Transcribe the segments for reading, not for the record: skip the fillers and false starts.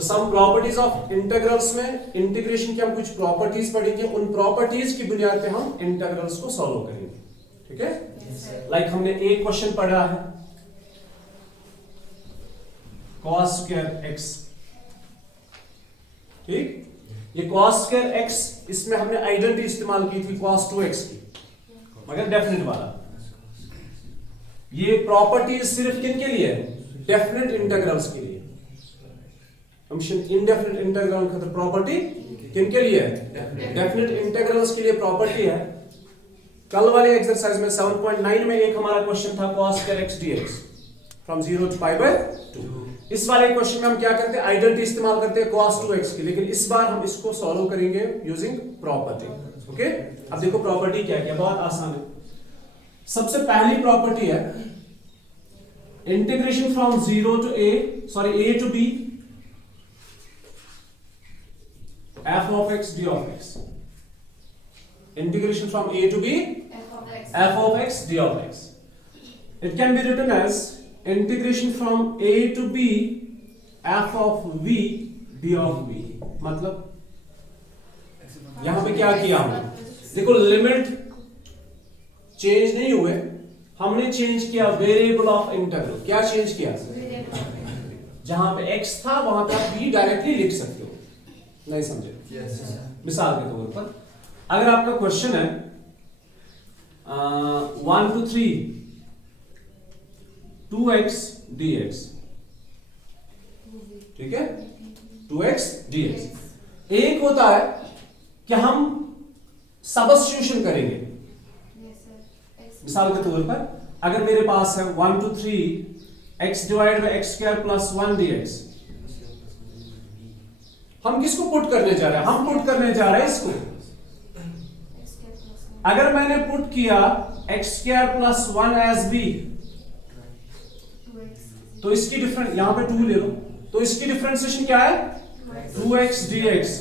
तो some properties of integrals में integration की हम कुछ प्रॉपर्टीज पढ़ेंगे, उन प्रॉपर्टीज की बुनियाद पे हम इंटीग्रल्स को सॉल्व करेंगे, ठीक है। लाइक हमने एक क्वेश्चन पढ़ा है cos स्क्वायर x, ठीक। ये cos स्क्वायर x, इसमें हमने आइडेंटिटी इस्तेमाल की थी cos 2x की, मगर डेफिनेट वाला। ये प्रॉपर्टीज सिर्फ किन के लिए है? डेफिनेट इंटीग्रल्स के लिए। इनडेफिनेट इंटीग्रल का प्रॉपर्टी किन के लिए है? डेफिनेट इंटीग्रल्स के लिए प्रॉपर्टी है। कल वाले एक्सरसाइज में 7.9 में एक हमारा क्वेश्चन था cos square x dx from 0 to π/2। इस वाले क्वेश्चन में हम क्या करते हैं? आइडेंटिटी इस्तेमाल करते हैं cos 2x की, लेकिन इस बार हम इसको सॉल्व करेंगे यूजिंग प्रॉपर्टी। ओके, अब देखो प्रॉपर्टी क्या है, बहुत आसान है। सबसे पहली प्रॉपर्टी है integration from 0 to a to b f of x d of x। integration from a to b f of x d of x। it can be written as integration from a to b f of v d of v। मतलब यहां पे क्या किया हमने? देखो limit change नहीं हुए, हमने चेंज किया वेरिएबल ऑफ इंटीग्रल। क्या चेंज किया? जहां पे x था वहां पे आप v डायरेक्टली लिख सकते हो। नहीं समझे? मिसाल के तौर पर अगर आपका क्वेश्चन है 1 to 3 2x dx, ठीक है, 2x dx। एक होता है कि हम सब्स्टिट्यूशन करेंगे। मिसाल के तौर पर अगर मेरे पास है 1 to 3 x divide by x square plus 1 dx, हम किसको पुट करने जा रहे हैं? हम पुट करने जा रहे हैं इसको। अगर मैंने पुट किया x square plus 1 as b, तो इसकी डिफरेंस यहां पे 2 ले लो, तो इसकी डिफरेंशिएशन क्या है? 2x dx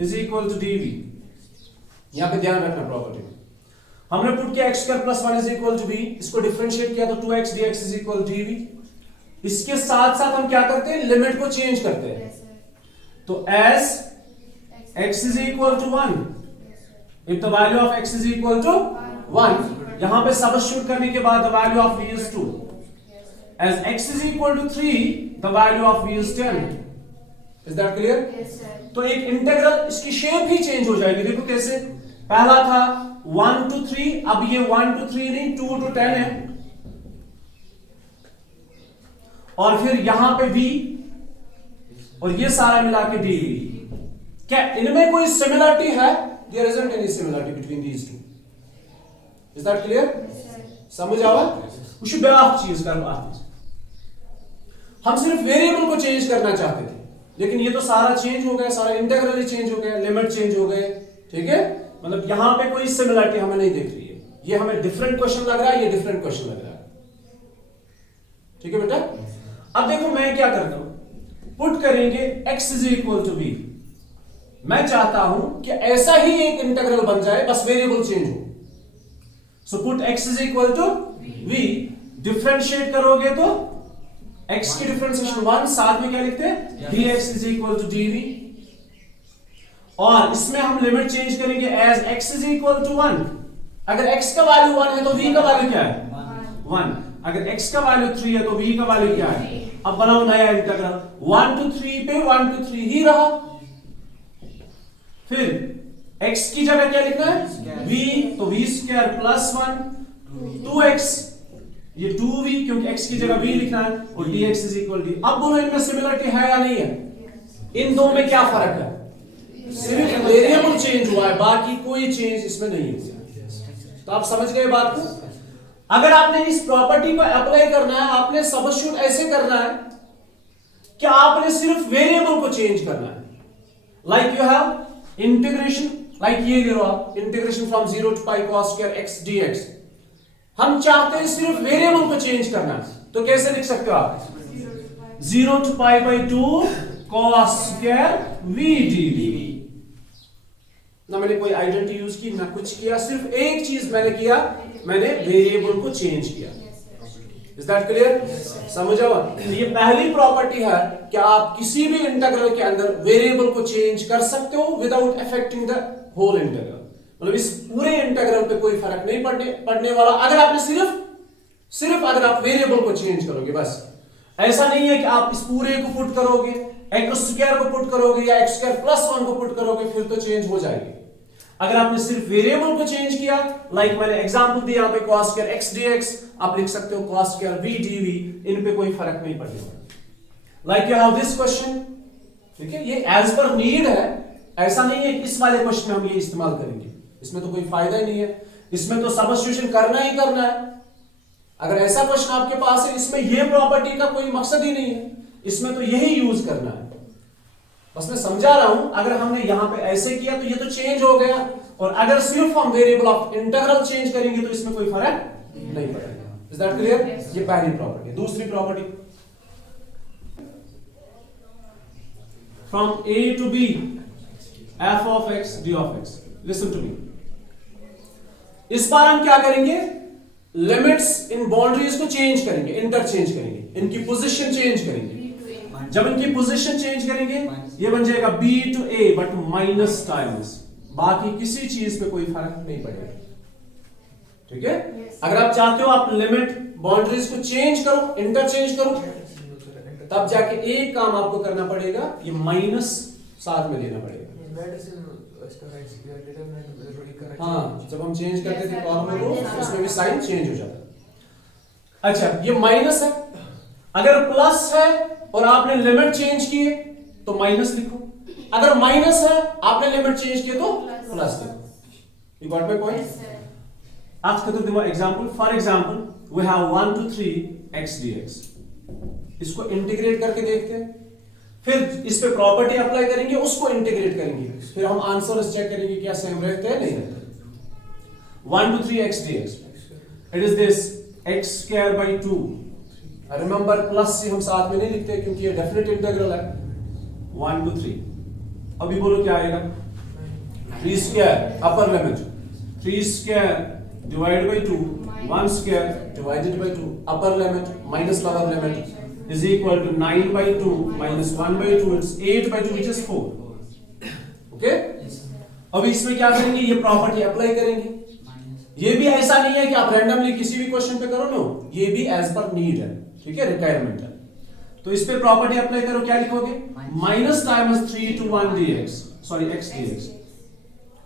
is equal to dv। यहां पे ध्यान रखना प्रॉपर्टी में हमने पुट किया x square plus 1 is equal to b, इसको डिफरेंशिएट किया तो 2x dx is equal to dv। इसके साथ साथ हम क्या करते हैं? लिमिट को चेंज करते हैं। तो as x is equal to 1, if the value of x is equal to 1, यहां पे सब्स्टिट्यूट करने के बाद the value of v is 2। as x is equal to 3, the value of v is 10। is that clear? Yes, sir। तो एक integral इसकी shape ही change हो जाएगी। देखो कैसे, पहला था 1 to 3, अब ये 1 to 3 नहीं 2 to 10 है, और फिर यहां पे v और ये सारा मिला के डी। क्या इनमें कोई सिमिलरिटी है? There isn't any similarity between these two. Is that clear? समझ आवा? कुछ ब्याह चीज कर बात, हम सिर्फ वेरिएबल को चेंज करना चाहते थे, लेकिन ये तो सारा चेंज हो गया, सारा इंटीग्रल ही चेंज हो गया, लिमिट चेंज हो गए, ठीक है। मतलब यहां पे कोई सिमिलरिटी हमें नहीं दिख रही है। ये हमें डिफरेंट क्वेश्चन लग रहा है, ये डिफरेंट क्वेश्चन लग रहा है, ठीक है बेटा। अब देखो मैं क्या करता हूं, पुट करेंगे x is equal to v। मैं चाहता हूं कि ऐसा ही एक इंटीग्रल बन जाए, बस वेरिएबल चेंज हो। So put x is equal to v, differentiate करोगे तो x की डिफरेंशिएशन 1, साथ में क्या लिखते हैं? dx is equal to dv। और इसमें हम लिमिट चेंज करेंगे as x is equal to 1। अगर x का वैल्यू 1 है तो v का वैल्यू क्या है? 1। अगर x का वैल्यू 3 है तो v का वैल्यू क्या है? अब बनाओ नया इंटीग्रल। 1 to 3 पे 1 to 3 ही रहा। फिर x की जगह क्या लिखना है? v, तो v स्क्वायर प्लस 1 2x, ये 2v क्योंकि x की जगह v लिखना है, और dx इज इक्वल d। अब बोलो इनमें सिमिलरिटी है या नहीं है? इन दो में क्या फर्क है? सिर्फ वेरिएबल चेंज हुआ है, बाकी कोई चेंज इसमें नहीं हुआ। तो आप समझ गए बात को? अगर आपने इस प्रॉपर्टी को अप्लाई करना है, आपने सब्स्टिट्यूट ऐसे करना है कि आपने सिर्फ वेरिएबल को चेंज करना है। Like you have integration, like ये ले लो आप, integration from 0 to π cos square x dx। हम चाहते हैं सिर्फ वेरिएबल को चेंज करना है, तो कैसे लिख सकते हो आप? 0 to π/2 cos square v dv। ना मैंने कोई आइडेंटिटी यूज की, ना कुछ किया, सिर्फ एक चीज मैंने किया, मैंने वेरिएबल को चेंज किया। Is that clear? समझ आओ? तो ये पहली प्रॉपर्टी है कि आप किसी भी इंटीग्रल के अंदर वेरिएबल को चेंज कर सकते हो without affecting the whole integral. मतलब इस पूरे इंटीग्रल पे कोई फर्क नहीं पड़ने वाला अगर आपने सिर्फ अगर आप वेरिएबल को चेंज करोगे। बस ऐसा नहीं है कि आप इस पूरे को पुट करोगे, एक्स स्क्वायर को पुट करोगे या एक्स स्क्वायर प्लस 1 को पुट करोगे फिर तो चेंज हो जाएगी। अगर आपने सिर्फ वेरिएबल को चेंज किया, लाइक मैंने एग्जांपल दिया यहाँ पे cos स्क्वायर x dx, आप लिख सकते हो cos स्क्वायर v dv, इन पे कोई फर्क नहीं पड़ने वाला। Like you have this question, ठीक है, ये एज पर नीड है, ऐसा नहीं है कि इस वाले क्वेश्चन में हम ये इस्तेमाल करेंगे, इसमें तो कोई फायदा ही नहीं है, इसमें तो सबस्टिट्यूशन करना ही करना है। अगर ऐसा क्वेश्चन आपके पास है इसमें ये प्रॉपर्टी का कोई मकसद ही नहीं है, इसमें तो यही यूज करना है। बस मैं समझा रहा हूं, अगर हमने यहां पे ऐसे किया तो ये तो चेंज हो गया, और अगर सिर्फ हम वेरिएबल ऑफ इंटीग्रल चेंज करेंगे तो इसमें कोई फर्क नहीं पड़ेगा। Is that clear? ये पहली प्रॉपर्टी। दूसरी property, from a to b f of x d of x, listen to me. इस बार हम क्या करेंगे, लिमिट्स इन बाउंड्रीज को चेंज करेंगे, इंटरचेंज करेंगे, इनकी पोजीशन चेंज करेंगे। जब इनकी पोजीशन चेंज करेंगे ये बन जाएगा b to a but minus times, बाकी किसी चीज पे कोई फर्क नहीं पड़ेगा, ठीक है। अगर आप चाहते हो आप लिमिट बाउंड्रीज को चेंज करो, इंटरचेंज करो, तब जाके एक काम आपको करना पड़ेगा, ये माइनस साथ में लेना पड़ेगा। हाँ, जब हम चेंज करते थे फॉर्मूले को उसमें भी साइन चेंज हो जाता। अच्छा, ये माइनस है, अगर प्लस है और आपने लिमिट चेंज किए तो माइनस लिखो, अगर माइनस है आपने लिमिट चेंज किए तो प्लस लिखो। You got my point? आज का तो example, for example we have 1 to 3 x dx, इसको इंटीग्रेट करके देखते हैं, फिर इस पे प्रॉपर्टी अप्लाई करेंगे, उसको इंटीग्रेट करेंगे, फिर हम आंसर चेक करेंगे क्या सेम रहते हैं नहीं रहते। 1 to 3 x dx, it is this x square by 2। Remember plus से हम साथ में नहीं लिखते क्योंकि ये डेफिनेट इंटीग्रल है। 1 to 3, अभी बोलो क्या आएगा, 3 square upper limit, 3 square divide by 2, 1 square divided by 2 upper limit minus lower limit is equal to 9 by 2 minus 1 by 2, it's 8 by 2 which is 4। okay? अब इसमें क्या करेंगे, ये प्रॉपर्टी अप्लाई करेंगे। ये भी ऐसा नहीं है कि आप रैंडमली किसी भी क्वेश्चन पे करो, नो, ये भी एज पर नीड है, ठीक है, रिक्वायरमेंट है। तो इस पे प्रॉपर्टी अप्लाई करो, क्या लिखोगे, minus times 3 to 1 dx, sorry x dx,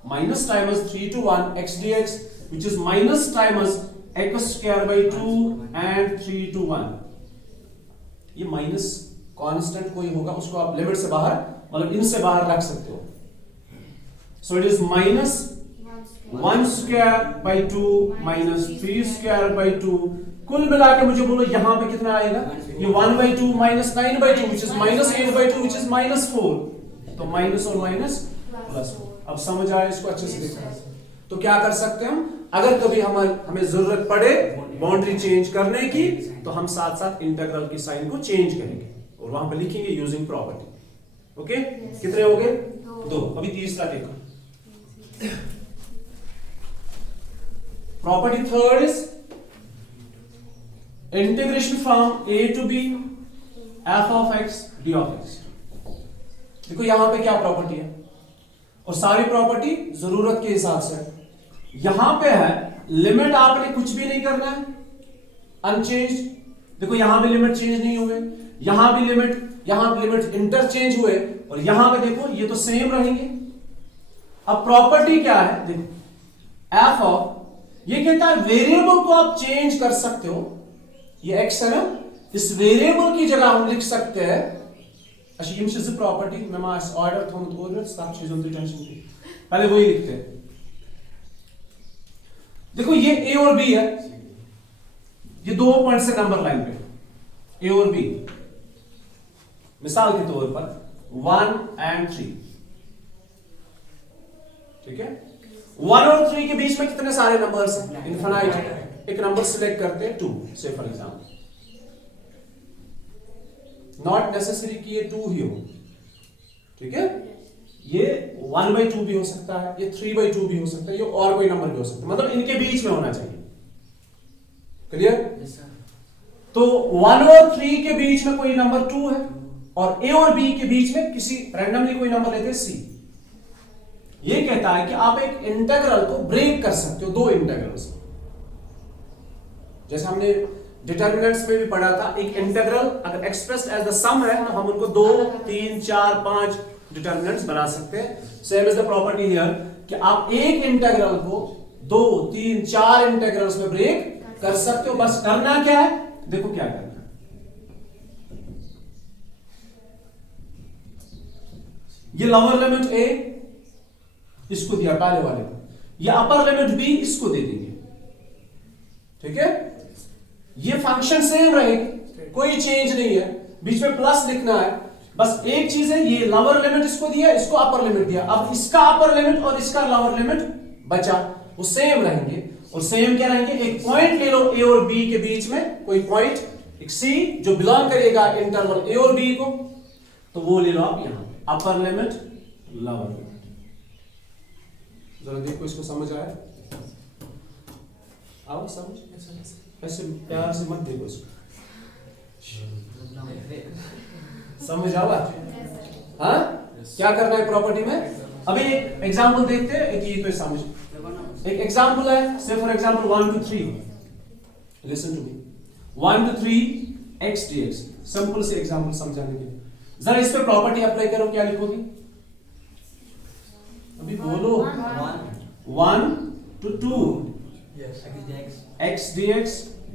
minus times 3 to 1 x dx which is minus times x square by 2 and 3 to 1। ये माइनस कांस्टेंट कोई होगा उसको आप लिमिट से बाहर, मतलब इनसे बाहर रख सकते हो। सो it is minus 1 square by 2 minus 3 square by 2, कुल मिला के मुझे बोलो यहां पे कितना आएगा, ये 1 by 2 minus 9 by 2 which is minus 8 by 2 which is minus 4, तो माइनस और माइनस प्लस। अब समझ आया इसको अच्छे से देखना। तो क्या कर सकते हैं हम, अगर कभी हमें जरूरत पड़े बाउंड्री चेंज करने की तो हम साथ साथ इंटीग्रल की साइन को चेंज करेंगे और वहां पर लिखेंगे यूजिंग प्रॉपर्टी। ओके, कितने हो गए, 2। अभी तीसरा देखो, property third is integration from a to b f of x d of x। देखो यहां पे क्या प्रॉपर्टी है, और सारी प्रॉपर्टी जरूरत के हिसाब से है। यहां पे है लिमिट आपने कुछ भी नहीं करना है, अनचेंज। देखो यहां भी लिमिट चेंज नहीं हुए, यहां भी लिमिट इंटरचेंज हुए, और यहां पे देखो ये तो सेम रहेंगे। अब प्रॉपर्टी क्या है, देखो एफ ऑफ, ये कहता है वेरिएबल को आप चेंज कर सकते हो, ये एक्स है ना, इस वेरिएबल की जगह हम लिख सकते हैं, अच्छा यम से प्रॉपर्टी मैं मास ऑर्डर थोड़ा बोल सब चीजों की टेंशन की, पहले वही लिखते हैं। देखो ये ए और बी है, ये 2 पॉइंट से नंबर लाइन पे ए और बी, मिसाल के तौर पर 1 and 3, ठीक है। 1 और 3 के बीच में कितने सारे नंबर्स हैं, इनफाइनाइट। एक नंबर सिलेक्ट करते हैं 2 से फॉर एग्जांपल, नॉट नेसेसरी कि ये 2 ही हो, ठीक है। ये 1 by 2 भी हो सकता है, ये 3 by 2 भी हो सकता है, ये और कोई नंबर भी हो सकता है, मतलब इनके बीच में होना चाहिए। क्लियर? तो 1 और 3 के बीच में कोई नंबर 2 है और ए और बी के बीच में किसी रैंडमली कोई नंबर लेते हैं सी। ये कहता है कि आप एक इंटीग्रल को ब्रेक कर सकते हो दो इंटीग्रल्स। जैसे हमने डिटर्मिनेंट्स में भी पढ़ा था, एक इंटीग्रल अगर एक्सप्रेस्ड एज द सम है तो हम उनको 2, 3, 4, 5 डिटर्मिनेंट्स बना सकते हैं। Same is the property here कि आप एक इंटीग्रल को 2, 3, 4 इंटीग्रल्स में ब्रेक कर सकते हो। बस करना क्या है, देखो क्या करना है। ये लोअर लिमिट ए इसको दिया पहले वाले को, ये अपर लिमिट बी इसको दे देंगे, ठीक है। ये फंक्शन सेम रहेगी, कोई चेंज नहीं है, बीच में प्लस लिखना है। बस एक चीज है, ये लोअर लिमिट इसको दिया, इसको अपर लिमिट दिया। अब इसका अपर लिमिट और इसका लोअर लिमिट बचा, वो सेम रहेंगे। और सेम क्या रहेंगे, एक पॉइंट ले लो ए और बी के बीच में, कोई पॉइंट एक सी जो बिलोंग करेगा इंटरवल ए और बी को, तो वो ले लो आप यहां, अपर लिमिट लोअर लिमिट। जरा देखो इसको समझ आया? आओ समझ, ऐसे प्यार से मत देखो इसको, समझ आवा? हाँ, क्या करना है प्रॉपर्टी में? अभी एक एग्जांपल देखते हैं, एक ये तो समझ। एक एग्जांपल है, से for example 1 to 3, listen to me, 1 to 3 x dx, simple से एग्जांपल समझाने के लिए। जरा इस पे प्रॉपर्टी अप्लाई करो, क्या लिखोगे? अभी बोलो। 1 to 2 x dx,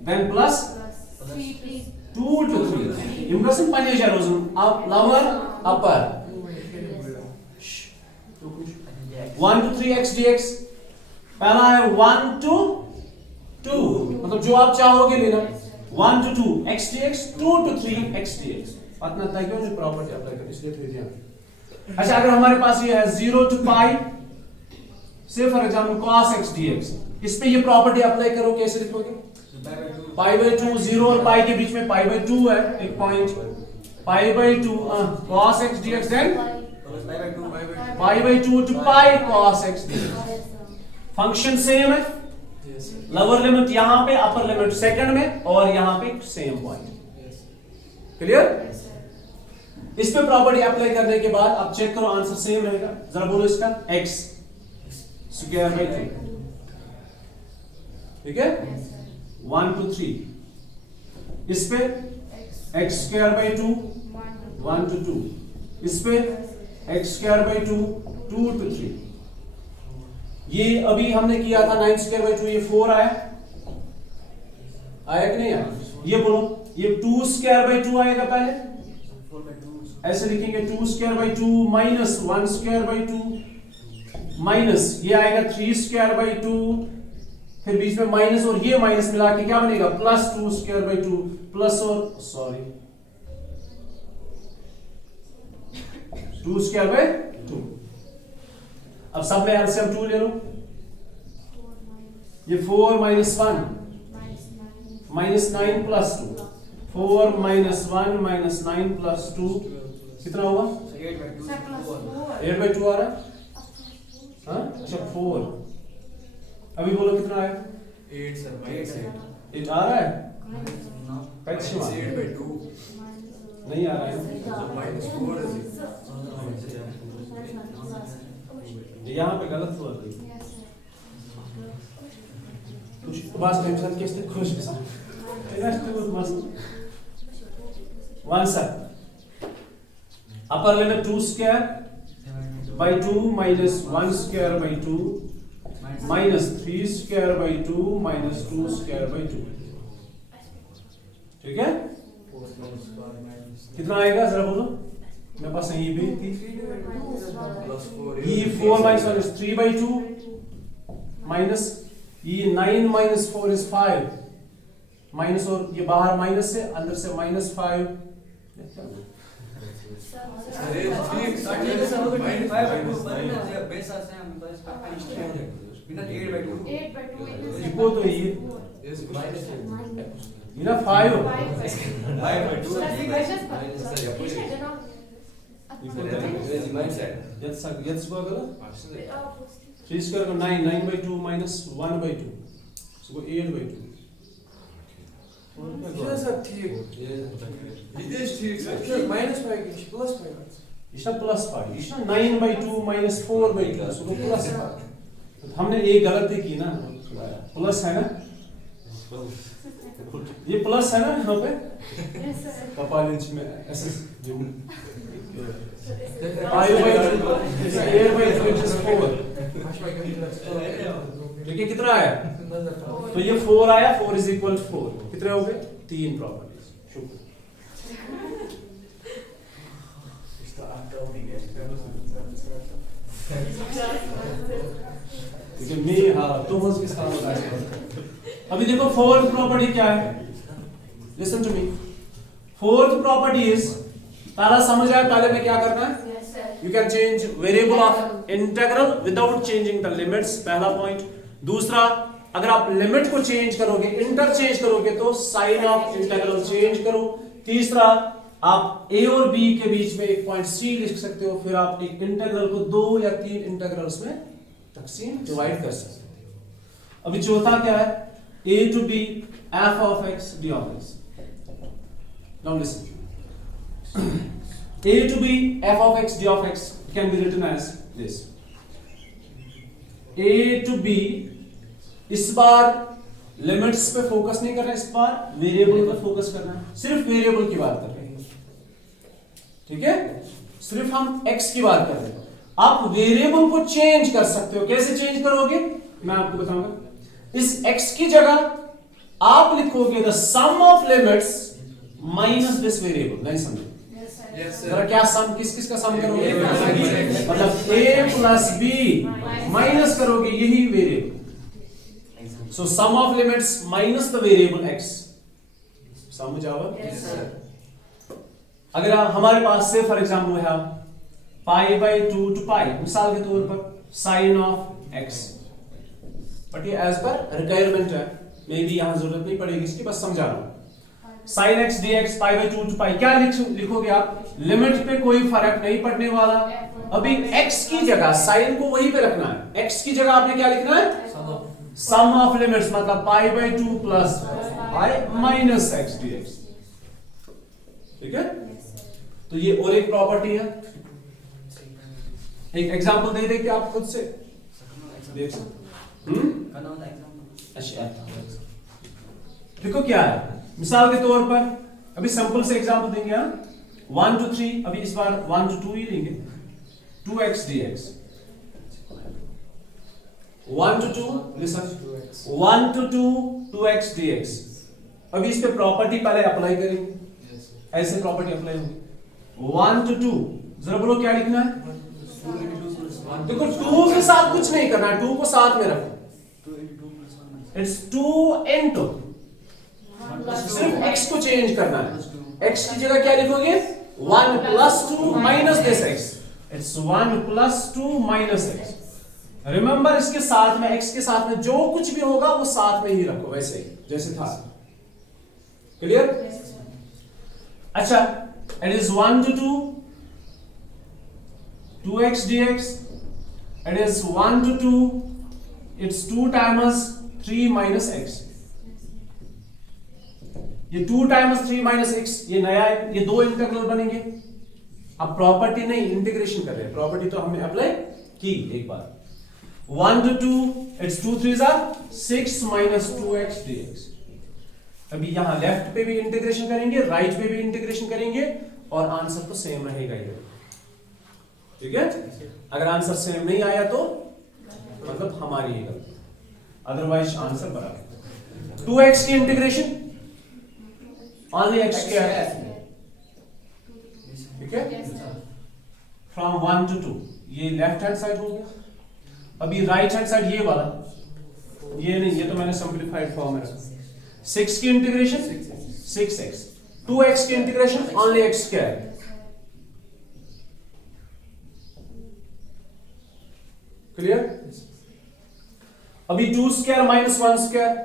then plus 2 to 3. Impressive panjang up lower upper. 1 to 3 x dx, पहला है 1 to 2, मतलब जो आप चाहोगे लेना। 1 to 2 x dx, 2 to 3 x dx। पता था क्यों जो प्रॉपर्टी अप्लाई कर, इसलिए फिर दिया। अच्छा, अगर हमारे पास ये है 0 to पाई, से for example cos x dx, इस पे ये प्रॉपर्टी अप्लाई करो, कैसे लिखोगे? पाई बाई 2, 0 और पाई के बीच में पाई बाई 2 है, एक point, pi by 2 cos x dx, then pi by 2 to pi cos x dx। Function same है, लोअर लिमिट यहां पे, अपर लिमिट सेकंड में, और यहां पे सेम पॉइंट। क्लियर? इस पे प्रॉपर्टी अप्लाई करने के बाद अब चेक करो, आंसर सेम रहेगा। जरा बोलो इसका x स्क्वायर बाई 3, ठीक है। 1 to 3, इस पे x स्क्वायर बाई 2, 1 to 2, इस पे x स्क्वायर बाई 2, 2 to 3। ये अभी हमने किया था 9 स्क्वायर बाई 2, ये 4 आया कि नहीं आया? ये बोलो, ये 2 स्क्वायर बाई 2 आएगा पहले, ऐसे लिखेंगे 2 square by 2 minus 1 square by 2 minus ये आएगा 3 स्क्वायर बाई 2, फिर बीच में माइनस और ये माइनस मिला के क्या बनेगा, प्लस 2 स्क्वायर बाई 2, प्लस और सॉरी 2 स्क्वायर बाई 2। अब सब में एलसीएम 2 ले लो, ये 4 minus 1 minus 9 plus 2, 4 minus 1 minus 9 plus 2 कितना होगा? 8 बाई 2 आ रहा है। हाँ, अच्छा 4, अभी बोलो कितना आएगा? 8 सर, 8 आ रहा है? -8 by 2 नहीं आ रहा है, -4 यहाँ पे गलत हुआ था कुछ बस टेंशन कैसे खुश one sir upper limit 2 square by 2 minus 1 square by 2 minus 3 square by 2 minus 2 square by 2, ठीक है। कितना आएगा जरा बोलो, मेरे पास ये भी थी, ये 4 माइनस 1 is 3 by 2 माइनस ये 9 माइनस 4 is 5 माइनस और ये बाहर माइनस से अंदर से माइनस 5 तो ये ना 5 jetzt war gala 3 square 9 by 2 minus 1 by 2 so 8 by 2 sir ठीक ये ठीक सर माइनस 5 की प्लस 5 ये ना प्लस 5 ये ना 9/2 minus 4/2 सो प्लस 5 हमने एक गलती की ना प्लस है ना ये प्लस है ना यहाँ पे कपालिंच में ऐसे जो देखिए कितना आया तो ये 4 आया 4 इज इक्वल 4 कितने हो गए 3 प्रॉपर्टीज शुक्र देखिए मैं हाँ तुम उसके साथ अभी देखो फोर्थ प्रॉपर्टी क्या है listen to me fourth property is पहला समझ आया पहले में क्या करना है You can change variable of integral without changing the limits पहला पॉइंट दूसरा अगर आप लिमिट को चेंज करोगे इंटरचेंज करोगे तो साइन ऑफ इंटीग्रल चेंज करो तीसरा आप a और b के बीच में एक पॉइंट c लिख सकते हो फिर आप एक इंटीग्रल को 2 या 3 इंटीग्रल्स में तकसीम डिवाइड कर सकते हो अभी चौथा क्या है a to b f of x d of x now listen a to b f of x d of x can be written as this a to b इस बार लिमिट्स पे फोकस नहीं करना इस बार वेरिएबल पे focus करना है सिर्फ variable की बात कर रहे हैं ठीक है सिर्फ हम x की बात कर रहे हैं आप वेरिएबल को चेंज कर सकते हो कैसे चेंज करोगे मैं आपको बताऊंगा इस x की जगह आप लिखोगे the sum of limits minus this variable नहीं समझे जरा क्या सम किस किस का सम करोगे मतलब a प्लस b माइनस करोगे यही variable so sum of limits minus the variable x समझ आवा अगर हमारे पास से फॉर एग्जांपल है π/2 टू π मिसाल के तौर पर sin ऑफ x बट ये एज पर रिक्वायरमेंट है मे बी यहां जरूरत नहीं पड़ेगी इसकी बस समझा रहा हूं sin x dx π/2 टू π क्या लिखोगे आप लिमिट पे कोई फर्क नहीं पड़ने वाला अभी x की जगह sin को वहीं पे रखना है x की जगह आपने क्या लिखना है सम ऑफ लिमिट्स मतलब π/2 plus i minus x dx ठीक है तो ये और एक प्रॉपर्टी है एक एग्जांपल दे दे कि आप खुद से देख सकते अच्छा देखो क्या है मिसाल के तौर पर अभी सिंपल से एग्जांपल देंगे हम 1 to 3 अभी इस बार 1 to 2 ही लेंगे 2x dx 1 to 2 listen 1 to 2 2x dx अभी इस पे प्रॉपर्टी पहले अप्लाई करेंगे ऐसे प्रॉपर्टी अप्लाई होगी 1 to 2 जरा बोलो क्या लिखना है देखो 2 के साथ कुछ नहीं करना है 2 को साथ में रखो इट्स 2 into सिर्फ x को चेंज करना है x की जगह क्या लिखोगे 1 plus 2 minus this x it's 1 plus 2 minus x remember इसके साथ में x के साथ में जो कुछ भी होगा वो साथ में ही रखो वैसे ही जैसे था क्लियर अच्छा it is 1 to 2 2x dx it is 1 to 2 it's 2 times 3 minus x ये 2 times 3 minus x ये नया है ये दो इंटीग्रल बनेंगे अब प्रॉपर्टी नहीं इंटीग्रेशन कर रहे हैं प्रॉपर्टी तो हमने अप्लाई की एक बार 1 to 2 it's 2 3s are 6 minus 2x dx अभी यहां लेफ्ट पे भी इंटीग्रेशन करेंगे राइट पे भी इंटीग्रेशन करेंगे और आंसर तो सेम रहेगा ही ठीक है अगर आंसर सेम नहीं आया तो मतलब हमारी ही गलती अदरवाइज आंसर बराबर 2x की इंटीग्रेशन only x square ठीक है फ्रॉम 1 to 2 ये लेफ्ट हैंड साइड हो गया अभी राइट हैंड साइड ये वाला ये नहीं ये तो मैंने सिंपलीफाइड फॉर्म में रखा 6 की इंटीग्रेशन 6x 2x की integration only x square clear अभी 2 square minus 1 square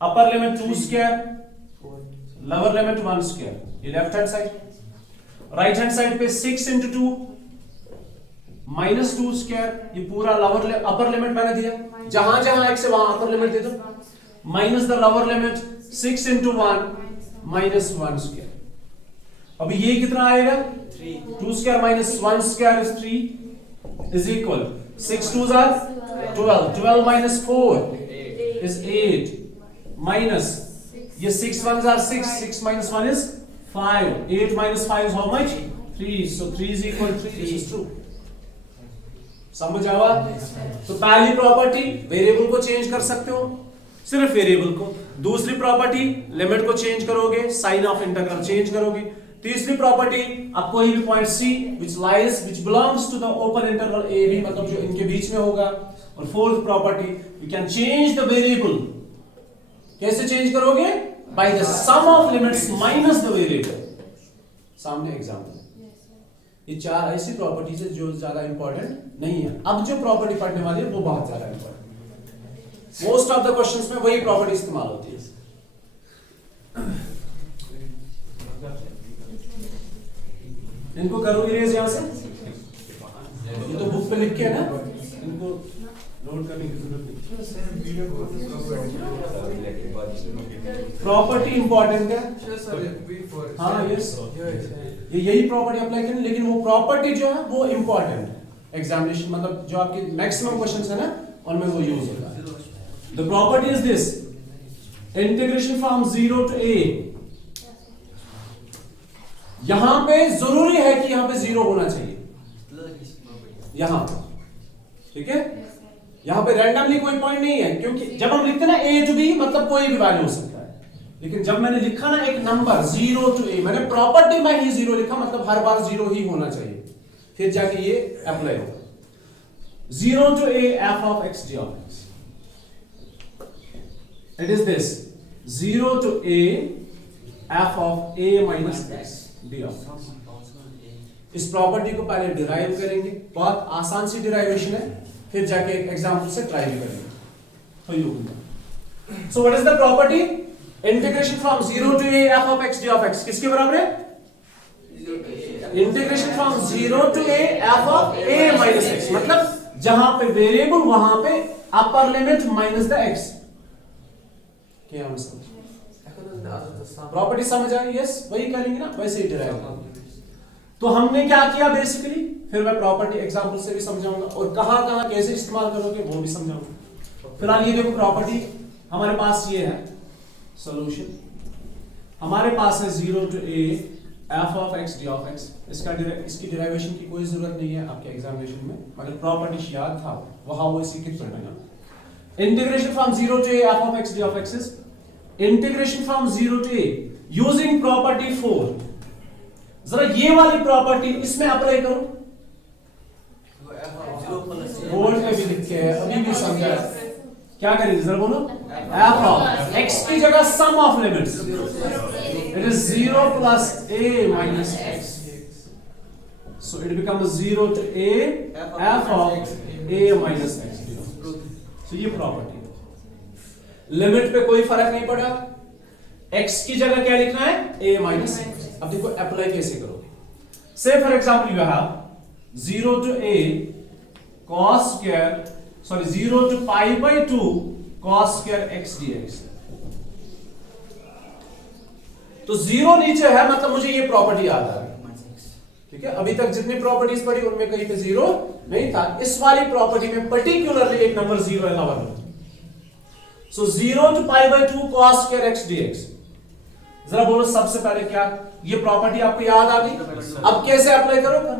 upper limit 2 square lower limit 1 square ये left hand side right hand side पे 6 into 2 minus 2 स्क्वायर ये पूरा लोअर अपर लिमिट मैंने दिया जहां जहां x है वहां अपर लिमिट दे दो minus the lower limit 6 into 1 minus 1 square. अभी ये कितना आएगा 2 square minus 1 square is 3 is equal 6 2s are 12 minus 4 is 8 minus ये 6 1s are 6 minus 1 is 5 8 minus 5 is how much 3 so 3 is equal 3 this is true. समझ आवा? तो पहली property variable को चेंज कर सकते हो सिर्फ वेरिएबल को, दूसरी प्रॉपर्टी लिमिट को चेंज करोगे साइन ऑफ इंटीग्रल चेंज करोगे, तीसरी प्रॉपर्टी आप कोई भी point C which belongs to the open interval a b मतलब जो इनके बीच में होगा, और fourth property you can change the variable. कैसे चेंज करोगे? by the sum of limits minus the variable. सामने एग्जांपल ये चार ऐसी प्रॉपर्टीज है जो ज्यादा इंपॉर्टेंट नहीं है. अब जो प्रॉपर्टी पढ़ने वाली है वो बहुत ज्यादा इंपॉर्टेंट है. मोस्ट ऑफ द क्वेश्चंस में वही प्रॉपर्टी इस्तेमाल होती है. इनको करो इरेज यहां से, ये तो बुक पे लिख के है ना, इनको नोट करने की जरूरत नहीं. प्रॉपर्टी इंपॉर्टेंट है. हाँ यस, ये यही प्रॉपर्टी अप्लाई करें, लेकिन वो प्रॉपर्टी जो है वो इंपॉर्टेंट है. एग्जामिनेशन मतलब जो आपके मैक्सिमम क्वेश्चंस है ना उनमें वो यूज होता है. The property is this, integration from 0 to a. यहां पे जरूरी है कि यहां पे 0 होना चाहिए, यहां ठीक है. यहां पे रैंडमली कोई पॉइंट नहीं है, क्योंकि जब हम लिखते हैं ना a to b मतलब कोई भी वैल्यू हो सकता है, लेकिन जब मैंने लिखा ना एक नंबर 0 to a, मैंने प्रॉपर्टी में ही 0 लिखा मतलब हर बार 0 ही होना चाहिए, फिर जाके ये अप्लाई होगा. 0 to a f of x d of x, it is this 0 to a f of a minus x d of x. इस प्रॉपर्टी को पहले डिराइव करेंगे, बहुत आसान सी डिराइवेशन है, फिर जाके एक एग्जांपल से ट्राई भी करेंगे. तो you so what is the property? Integration from 0 to a f of x d of x किसके बराबर है? Integration from 0 to a f of a minus x, मतलब जहां पे वेरिएबल वहां पे upper limit minus the x. क्या हम समझ प्रॉपर्टी समझ आई? यस, वही करेंगे ना, वैसे ही डिराइव करेंगे. तो हमने क्या किया बेसिकली, फिर मैं प्रॉपर्टी एग्जांपल से भी समझाऊंगा और कहां-कहां कैसे इस्तेमाल करोगे वो भी समझाऊंगा. फिलहाल ये देखो प्रॉपर्टी हमारे पास ये है. सॉल्यूशन हमारे पास है 0 to a f of x d of x. इसकी डेरिवेशन की कोई जरूरत नहीं है आपके एग्जामिनेशन में, मगर प्रॉपर्टी याद था वहां वो इसी कितना बना. Integration from 0 to a f of x d of x is integration from 0 to a using property 4. जरा ये वाली प्रॉपर्टी इसमें अप्लाई करो. बोर्ड पे भी लिखे हैं, अभी भी समझा. क्या करेंगे जरा बोलो. f of x की जगह सम of limits, it is 0 plus a minus x, so it becomes 0 to a f of a minus x. so ये प्रॉपर्टी लिमिट पे कोई फर्क नहीं पड़ा. x की जगह क्या लिखना है? a minus x. अब देखो अप्लाई कैसे करोगे. से for example you have 0 to a cos square, sorry 0 to pi by 2 cos square x dx. तो 0 नीचे है मतलब मुझे ये प्रॉपर्टी याद आ गई. ठीक है, अभी तक जितनी प्रॉपर्टीज पढ़ी उनमें कहीं पे 0 नहीं था. इस वाली प्रॉपर्टी में पर्टिकुलरली एक नंबर 0 है लवर में. सो 0 to pi by 2 cos square x dx. जरा बोलो सबसे पहले क्या, ये प्रॉपर्टी आपको याद आ गई. अब कैसे अप्लाई करोगे?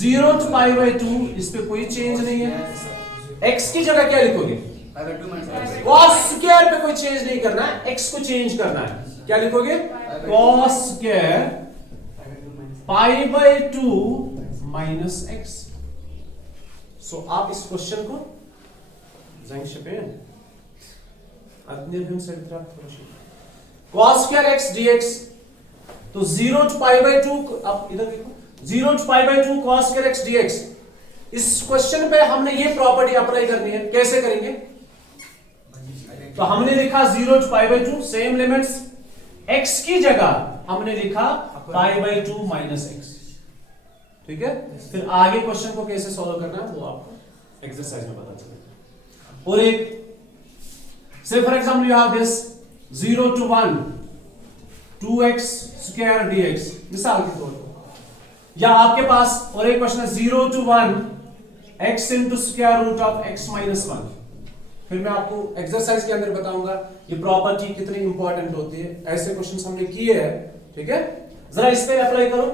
0 to pi by 2, इस पे कोई चेंज नहीं है. x की जगह क्या लिखोगे? cos square पे कोई चेंज नहीं करना है, x को चेंज करना है. क्या लिखोगे? cos square pi by 2 minus x. सो आप इस क्वेश्चन को cos square x dx. तो 0 to pi by 2, अब इधर देखो 0 to pi by 2 cos square x dx. इस क्वेश्चन पे हमने ये प्रॉपर्टी अप्लाई करनी है. कैसे करेंगे? तो हमने लिखा 0 to pi by 2 same limits, x की जगह हमने लिखा pi by 2 minus x. ठीक है, फिर आगे क्वेश्चन को कैसे सॉल्व करना है वो आपको एक्सरसाइज में पता चलेगा. और एक Say for example you have this 0 to 1 2x square dx, मिसाल के तौर पर, या आपके पास और एक क्वेश्चन है 0 to 1 x into square root of x minus 1। फिर मैं आपको एक्सरसाइज के अंदर बताऊंगा ये प्रॉपर्टी कितनी इंपॉर्टेंट होती है, ऐसे क्वेश्चंस हमने किए हैं, ठीक है। जरा इस पे अप्लाई करो,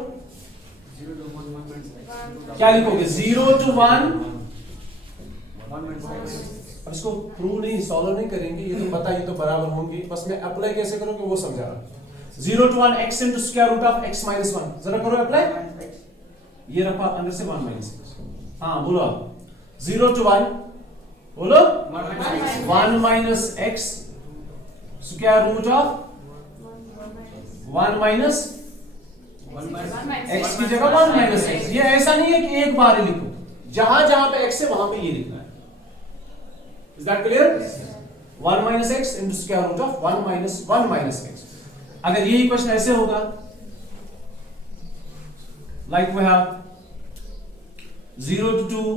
क्या लिखोगे 0 to 1, अब इसको प्रूव नहीं सॉल्व नहीं करेंगे, ये तो पता, ये तो बराबर होंगे, बस मैं अप्लाई कैसे करोगे वो समझा रहा। 0 to 1 x into square root of x minus 1, जरा करो अप्लाई, ये रखा अंदर से 1 minus, हाँ बोलो आप 0 to 1, बोलो 1 minus x square root of 1 minus x की जगह 1 minus x। ये ऐसा नहीं है कि एक बार ही लिखो, जहां जहां पे x है वहां पे ये लिखना है। Is that clear? 1 minus x into square root of 1 minus x। अगर ये इक्वेशन ऐसे होगा, like we have 0 to 2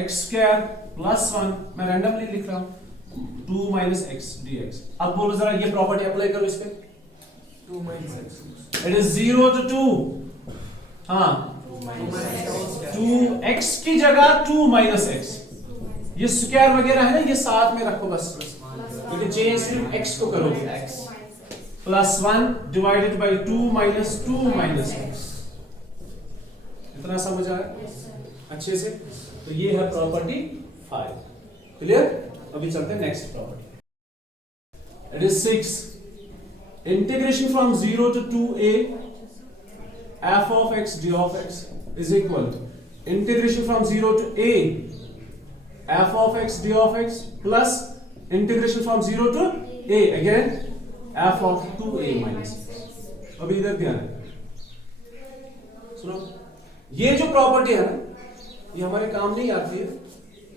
x square plus 1, मैं रैंडमली लिख रहा हूं 2 minus x dx। अब बोलो जरा ये प्रॉपर्टी अप्लाई करो इस पे, 2 minus x, it is 0 to 2, हाँ 2x की जगह 2 minus x, ये स्क्वायर वगैरह है ना ये साथ में रखो बस, क्योंकि चेंज सिर्फ x को करो, plus 1 divided by 2 minus 2 minus x। इतना समझ आया अच्छे से? तो ये है प्रॉपर्टी 5, क्लियर। अभी चलते हैं next property, it is 6, integration from 0 to 2a f of x d of x is equal to integration from 0 to a f of x d of x plus integration from 0 to a again f of 2a minus x। अभी इधर ध्यान सुनो, ये जो property है ना ये हमारे काम नहीं आती है,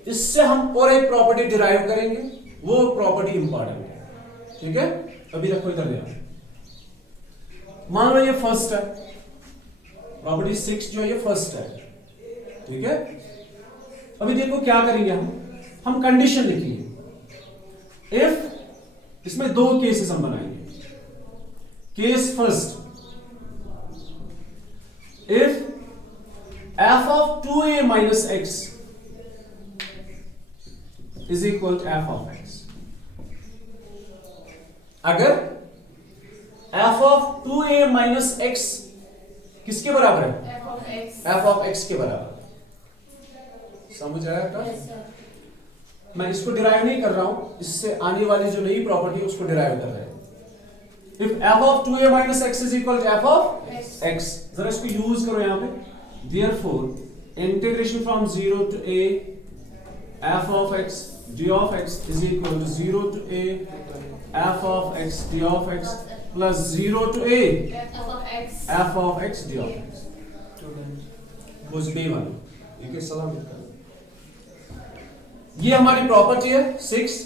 इससे हम और एक प्रॉपर्टी डिराइव करेंगे, वो प्रॉपर्टी इंपॉर्टेंट है, ठीक है। अभी रखो इधर ध्यान, मान लो ये फर्स्ट है, प्रॉपर्टी 6 जो है ये फर्स्ट है, ठीक है। अभी देखो क्या करेंगे हम कंडीशन लिखेंगे। इफ, इसमें दो केसेस हम बनाएंगे। Case first, if f of 2a minus x is equal to f of x, अगर f of 2a minus x किसके बराबर है? f of x के बराबर। समझ आया था? मैं इसको डिराइव नहीं कर रहा हूं, इससे आने वाली जो नई प्रॉपर्टी है उसको डिराइव कर रहे हैं। If f of 2a minus x is equal to f of x, जरा इसको यूज करो यहां पे। Therefore, integration from 0 to a f of x d of x is equal to 0 to a f of x d of x plus 0 to a f of x d of x। was B1। ये सलाम ये हमारी property है 6,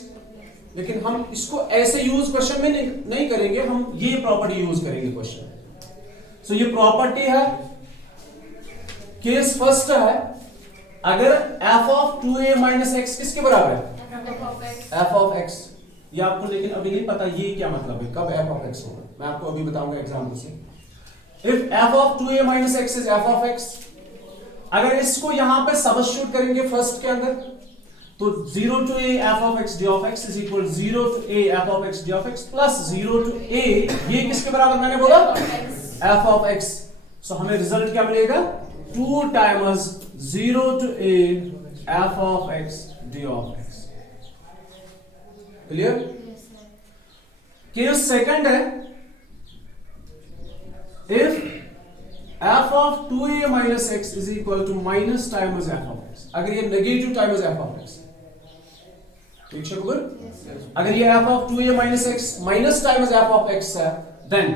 लेकिन हम इसको ऐसे use question में नहीं करेंगे, हम ये प्रॉपर्टी यूज करेंगे क्वेश्चन। सो ये प्रॉपर्टी है, केस फर्स्ट है, अगर f of 2a minus x किसके बराबर है? f of x। ये आपको लेकिन अभी नहीं पता ये क्या मतलब है, कब f of x होगा, मैं आपको अभी बताऊंगा एग्जांपल से। if f of 2a minus x is f of x, अगर इसको यहां पे सबस्टिट्यूट करेंगे फर्स्ट के अंदर, तो 0 to a f of x d of x is equal to 0 to a f of x d of x plus 0 to a, ये किसके बराबर मैंने बोला? f of x। सो हमें रिजल्ट क्या मिलेगा? 2 times 0 to a f of x d of x। Clear? Case second है, if f of 2a minus x is equal to minus times f of x, अगर ये negative times f of x, ठीक है, अगर ये f of 2a minus x minus times f of x है, then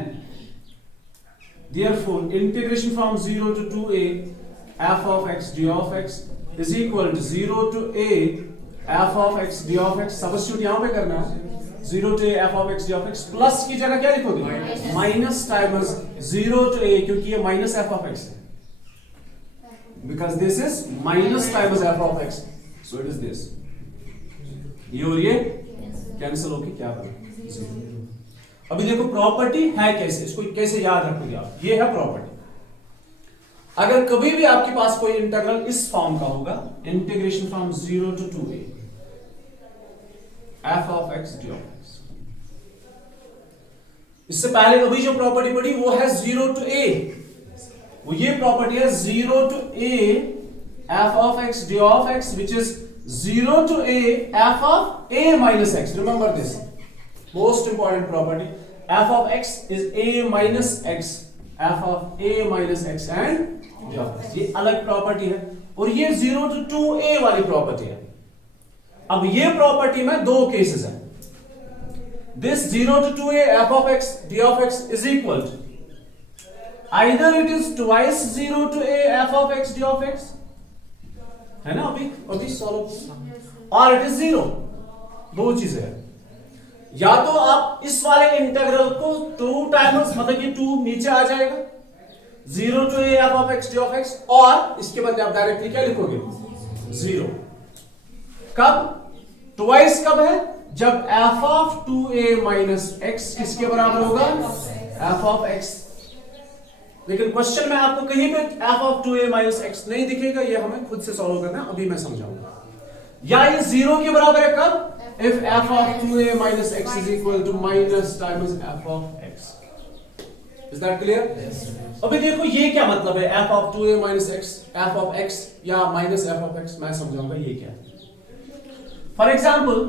therefore integration from 0 to 2a f of x d of x is equal to 0 to a f of x d of x, substitute यहां पे करना है, 0 to a f of x d of x plus की जगह क्या लिखोगे? Minus times 0 to a, क्योंकि ये माइनस f of x है, because this is minus times f of x, so it is this। ये और ये कैंसिल होके क्या बना, 0। अभी देखो प्रॉपर्टी है कैसे, इसको कैसे याद रखोगे आप, ये है प्रॉपर्टी। अगर कभी भी आपके पास कोई इंटीग्रल इस फॉर्म का होगा, integration from 0 to 2a f of x d of x, इससे पहले अभी जो प्रॉपर्टी पढ़ी वो है 0 to a, वो ये प्रॉपर्टी है 0 to a f of x d of x which is 0 to a f of a minus x. Remember this most important property, f of x is a minus x, f of a minus x and d of x, ये अलग property है, और ये 0 to 2a वाली property है। अब ये property में दो केसेस हैं, this 0 to 2a f of x d of x is equal to either it is twice 0 to a f of x d of x, है ना, अभी सॉल्व, और इट इज 0, दो चीजें हैं। या तो आप इस वाले इंटीग्रल को 2 टाइम्स, मतलब ये 2 नीचे आ जाएगा 0 to a f of x d of x, और इसके बदले आप डायरेक्टली क्या लिखोगे 0। कब, ट्वाइस कब है, जब f of 2a minus x किसके बराबर होगा, f of x। लेकिन क्वेश्चन में आपको कहीं पे f of 2a minus x नहीं दिखेगा, ये हमें खुद से सॉल्व करना है, अभी मैं समझाऊंगा। या ये 0 के बराबर है कब, if f of 2a minus x is equal to minus times f of x। Is that clear? Yes. अभी देखो ये क्या मतलब है, f of 2a minus x, f of x या minus f of x, मैं समझाऊंगा ये क्या है। For example,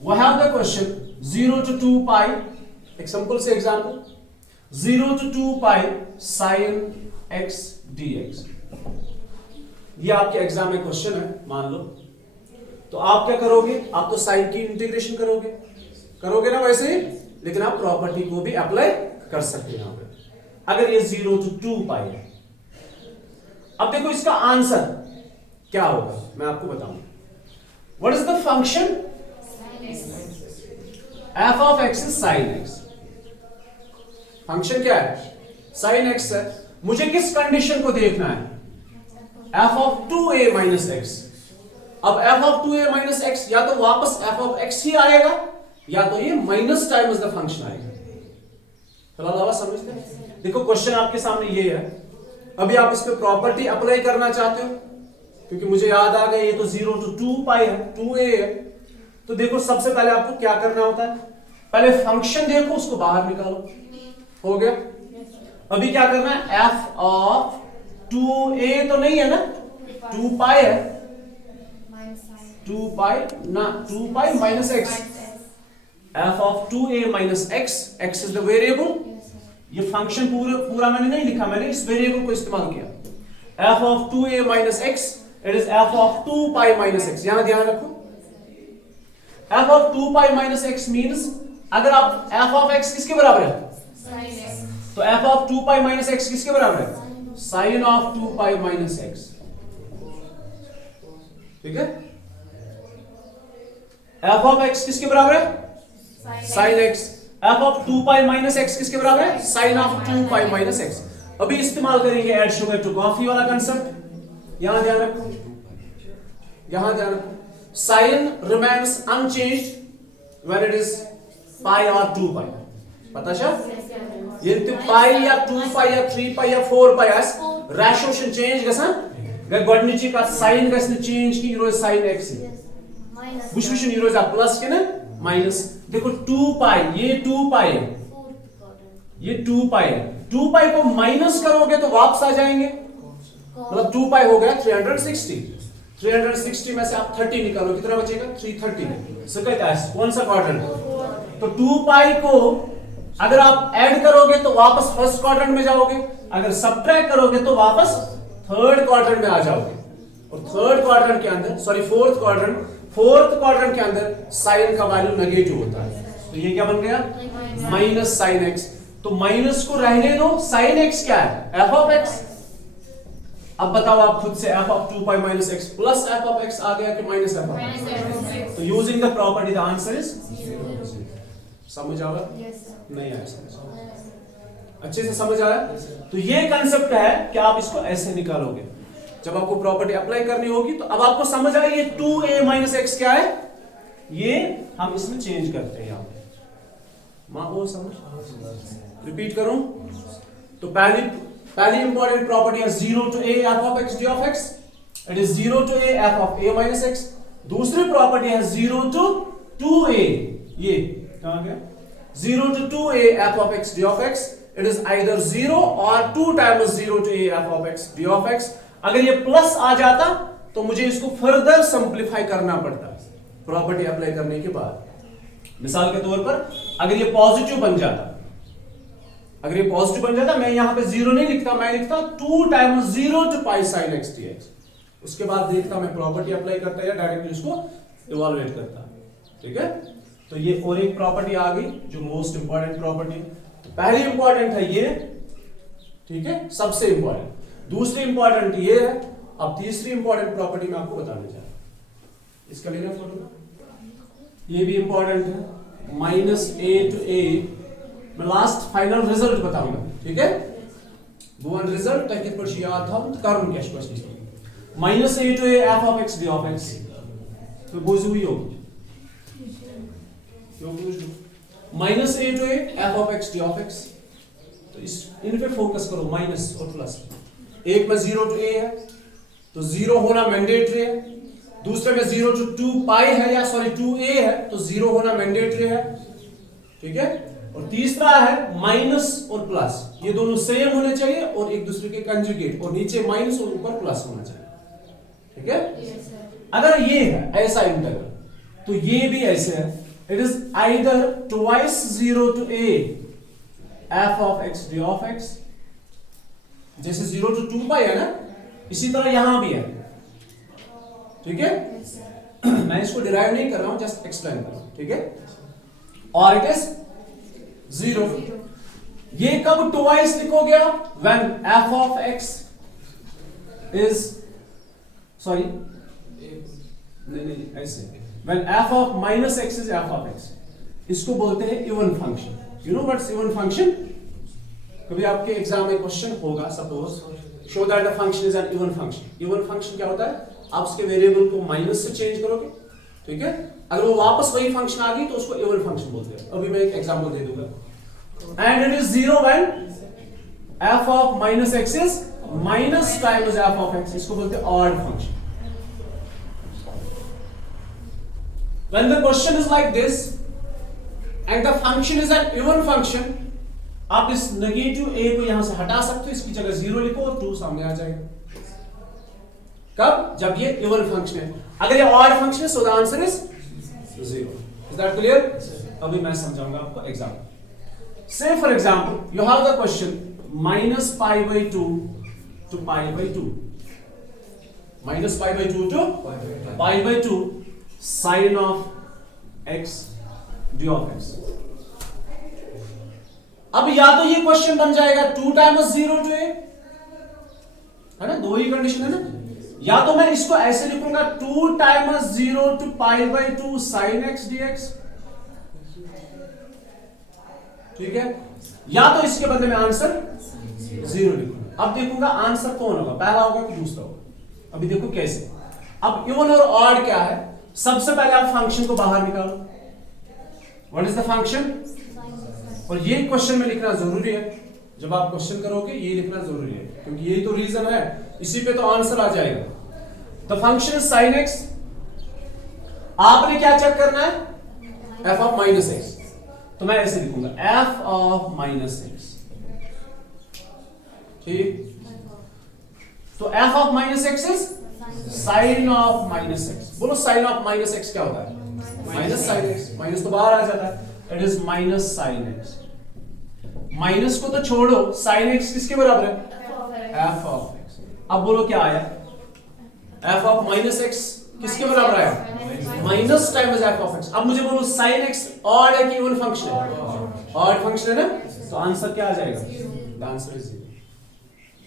we have the question 0 to 2 pi, एक सिंपल से example 0 to 2 pi sin x dx, ये आपके एग्जाम में क्वेश्चन है मान लो, तो आप क्या करोगे, आप तो साइन की इंटीग्रेशन करोगे ना वैसे ही, लेकिन आप प्रॉपर्टी को भी अप्लाई कर सकते हैं यहां पे, अगर ये 0 to 2 pi है। अब देखो इसका आंसर क्या होगा, मैं आपको बताऊंगा। What is the function, f of x is sin x, function क्या है, sin x है। मुझे किस कंडीशन को देखना है, f of 2a minus x। अब f of 2a minus x या तो वापस f of x ही आएगा, या तो ये माइनस टाइम्स द फंक्शन आएगा। फिलहाल आवाज समझते हैं, देखो क्वेश्चन आपके सामने ये है, अभी आप इस पे प्रॉपर्टी अप्लाई करना चाहते हो, क्योंकि मुझे याद आ गया ये तो 0 to 2 pi है, 2a है, तो देखो सबसे पहले आपको क्या करना होता है, पहले फंक्शन देखो, उसको बाहर निकालो, हो गया। अभी क्या करना है, f of 2a तो नहीं है ना, 2 pi है, 2 pi ना, 2 pi minus x, f of 2a minus x, x is the variable, ये फंक्शन पूरा मैंने नहीं लिखा, मैंने इस वेरिएबल को इस्तेमाल किया, f of 2a minus x, it is f of 2 pi minus x, यहां ध्यान रखो, f of 2 pi minus x means अगर आप f of x किसके बराबर है, तो f of 2 pi minus x किसके बराबर है, sin of 2 pi minus x, ठीक है। f of x किसके बराबर है, sin x, f of 2 pi minus x किसके बराबर है, sin of 2 pi minus x। अभी इस्तेमाल करेंगे ऐड शुगर टू कॉफी वाला कंसेप्ट, यहां ध्यान रखो, यहां ध्यान रखो, sin remains unchanged when it is pi or 2 pi, पता चल, ये pi या 2 pi या 3 pi या 4 pi as ratio should change गसन, ग गडनिची का sin गसन change की row sin x, which row is plus के ना माइनस, देखो 2 pi, ये 2 pi है, ये 2 pi है, 2 pi को माइनस करोगे तो वापस आ जाएंगे, मतलब 2 pi हो गया 360 में से आप 30 निकालो, कितना बचेगा 330, सेकंड कौन सा क्वाड्रेंट, तो 2 pi को अगर आप ऐड करोगे तो वापस फर्स्ट क्वाड्रेंट में जाओगे, अगर सबट्रैक्ट करोगे तो वापस थर्ड क्वाड्रेंट में आ जाओगे, और थर्ड क्वाड्रेंट के अंदर, सॉरी फोर्थ क्वाड्रेंट के अंदर साइन का वैल्यू नेगेटिव होता है, तो ये क्या बन गया माइनस साइन एक्स, तो माइनस को रहने दो, साइन एक्स क्या है f of x। अब बताओ आप खुद से, f of 2 pi minus x plus f of x आ गया कि माइनस f of x, तो using the property the answer is 0। समझ आ रहा, नहीं आया समझ, अच्छे से समझ आया, तो ये कंसेप्ट है कि आप इसको ऐसे निकालोगे, जब आपको प्रॉपर्टी अप्लाई करनी होगी, तो अब आपको समझ आया ये 2a minus x क्या है, ये हम इसमें चेंज करते हैं यहाँ पे। माँ वो समझ रिपीट करूं तो पहली इंपॉर्टेंट प्रॉपर्टी है 0 to a f of x d of x, it is 0 to a f of a minus x। दूसरी प्रॉपर्टी है 0 to 2a, ये कहां गया 0 to 2a f of x d of x, it is either 0 और 2 times 0 to a f of x d of x। अगर ये plus आ जाता तो मुझे इसको फर्दर सिंपलीफाई करना पड़ता प्रॉपर्टी अप्लाई करने के बाद। मिसाल के तौर पर अगर ये पॉजिटिव बन जाता, अगर ये पॉजिटिव बन जाता, मैं यहां पे 0 नहीं लिखता, मैं लिखता 2 times 0 to pi sin x dx। उसके बाद देखता मैं प्रॉपर्टी अप्लाई करता या डायरेक्टली उसको इवैल्यूएट करता। ठीक है, तो ये और एक प्रॉपर्टी आ गई जो मोस्ट इंपॉर्टेंट प्रॉपर्टी। तो पहली इंपॉर्टेंट है ये, ठीक है, सबसे इंपॉर्टेंट। दूसरी इंपॉर्टेंट ये है। अब तीसरी इंपॉर्टेंट प्रॉपर्टी मैं आपको बताने जा रहा हूं, इसका लेना फोटो, ये भी इंपॉर्टेंट है। -a to a मैं लास्ट फाइनल रिजल्ट बताऊंगा। ठीक है, वो रिजल्ट तक पर याद था करूं क्या question -a to a f of x d of x तो बुझू यो -a to a f of x d of x। तो इस इन पे फोकस करो, माइनस और प्लस। एक में 0 to a है तो 0 होना मैंडेटरी है, दूसरे में 0 to 2 पाई है या सॉरी 2a है तो 0 होना मैंडेटरी है। ठीक है, और तीसरा है माइनस और प्लस, ये दोनों सेम होने चाहिए और एक दूसरे के कंजुगेट, और नीचे माइनस और ऊपर प्लस होना चाहिए। ठीक है, अगर ये है ऐसा इंटीग्रल तो ये भी ऐसे है, it is either twice 0 to a f of x d of x, जैसे 0 to 2 पाई है ना, इसी तरह यहां भी है। ठीक है, मैं इसको डिराइव नहीं कर रहा हूं, जस्ट एक्सप्लेन कर रहा हूं। ठीक है, और इट इज 0। ये कब ट्वाइस लिखोगे आप? When f of x is sorry नहीं ऐसे, when f of minus x is f of x, इसको बोलते हैं even function. You know what's even function? कभी आपके एग्जाम में क्वेश्चन होगा, suppose show that the function is an even function. Even function क्या होता है? आप उसके वेरिएबल को माइनस से चेंज करोगे, ठीक है, अगर वो वापस वही फंक्शन आ गई तो उसको इवन फंक्शन बोलते हैं। अभी मैं एक एग्जांपल दे दूंगा, and it is 0 when f of minus x is minus times f of x, इसको बोलते हैं odd function. When the question is like this and the function is an even function, आप इस नेगेटिव a को यहां से हटा सकते हो, इसकी जगह 0 लिखो और 2 सामने आ जाएगा। कब? जब ये इवन फंक्शन है। अगर ये ऑड फंक्शन है so the answer is 0। Is that clear? अभी मैं समझाऊंगा आपको example. Say for example, you have the question minus pi by 2 to pi by 2, minus pi by 2 to pi by 2 sin of x d of x। अब या तो ये question बन जाएगा 2 times 0 to a, है ना, दो ही कंडीशन है ना, या तो मैं इसको ऐसे लिखूंगा 2 times 0 to pi by 2 sin x dx। ठीक है, या तो इसके बदले में आंसर 0 लिखूंगा। अब देखूंगा आंसर कौन होगा, पहला होगा कि दूसरा होगा। अभी देखो कैसे। अब इवन और ऑड क्या है? सबसे पहले आप फंक्शन को बाहर निकालो, व्हाट इज द फंक्शन, और ये क्वेश्चन में लिखना जरूरी है। जब आप क्वेश्चन करोगे ये लिखना जरूरी है, क्योंकि यही तो रीजन है, इसी पे तो आंसर आ जाएगा। The function is sin x। आपने क्या चेक करना है? f of minus x, तो मैं ऐसे लिखूंगा f of minus x। ठीक, तो f of minus x is sin of minus x। बोलो sin of minus x क्या होता है? माइनस sin x, माइनस तो बाहर आ जाता है, it is minus sin x। Minus को तो छोड़ो, sin x किसके बराबर है? f of x। अब बोलो क्या आया? f of minus x किसके बराबर आया? Minus times f of x। अब मुझे बोलो sin x ऑड है कि इवन फंक्शन है? ऑड फंक्शन है ना, तो आंसर क्या आ जाएगा? The answer is 0।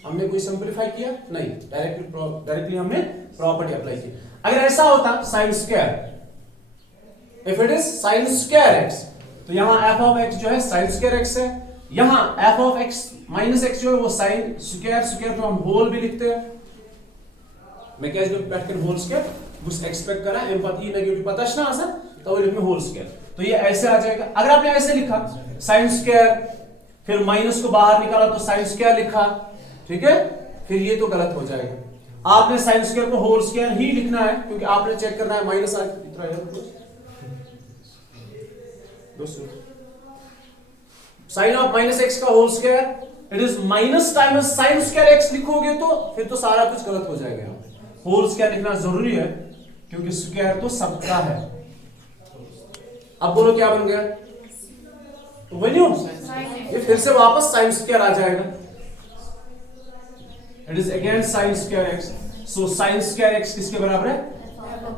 हमने कोई सिंपलीफाई किया नहीं, डायरेक्टली हमने प्रॉपर्टी अप्लाई की। अगर ऐसा होता sin square, if it is sin square x, तो यहां f of x जो है sin स्क्वायर x है, यहां f of x minus x जो है वो sin स्क्वायर स्क्वायर, तो हम होल भी लिखते हैं। मैं क्या जो पैटर्न होल स्क्वायर बुस एक्सपेक्ट करा एम पति नेगेटिव पताश ना असं तो लिखना होल स्क्वायर, तो ये ऐसे आ जाएगा। अगर आपने ऐसे लिखा साइन स्क्वायर, फिर माइनस को बाहर निकाला तो साइन स्क्वायर लिखा, ठीक है, फिर ये तो गलत हो जाएगा। आपने साइन स्क्वायर को होल स्क्वायर ही लिखना है, क्योंकि आपने चेक करना है माइनस इतना है। साइन ऑफ माइनस एक्स का whole square, it is minus times sine square x लिखोगे तो फिर तो सारा कुछ गलत हो जाएगा। होल स्क्वायर लिखना जरूरी है, क्योंकि स्क्वायर तो सबका है। अब बोलो क्या बन गया, तो वैल्यू ये फिर से वापस साइन स्क्वायर आ जाएगा। It is again sine square x, so sine square x किसके बराबर है?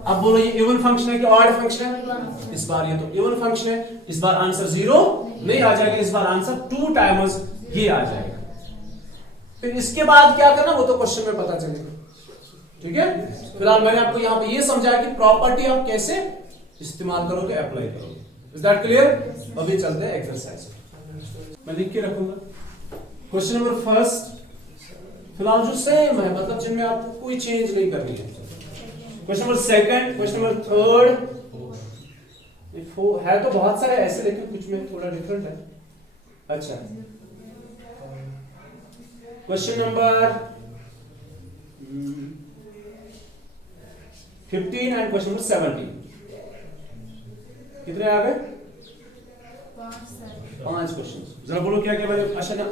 अब बोलो ये इवन फंक्शन है कि ऑड फंक्शन है? इस बार ये तो इवन फंक्शन है, इस बार आंसर 0 नहीं आ जाएगा, इस बार आंसर 2 टाइम्स ये आ जाएगा। फिर इसके बाद क्या करना वो तो क्वेश्चन में पता चलेगा, ठीक है। फिलहाल मैंने आपको यहां पे ये समझाया कि प्रॉपर्टी आप कैसे इस्तेमाल करोगे, अप्लाई करोगे। Is that clear? अभी चलते हैं एक्सरसाइज, मैं लिख के रखूंगा। क्वेश्चन नंबर फर्स्ट फिलहाल जो सेम है, मतलब जिनमें आपको कोई चेंज नहीं करनी है। Question number second, question number third, है तो बहुत सारे ऐसे, लेकिन कुछ में थोड़ा डिफरेंट है। अच्छा, question number 15 and question number 17 कितने आ गए? 5 क्वेश्चन। जरा बोलो क्या क्या मैंने, अच्छा ना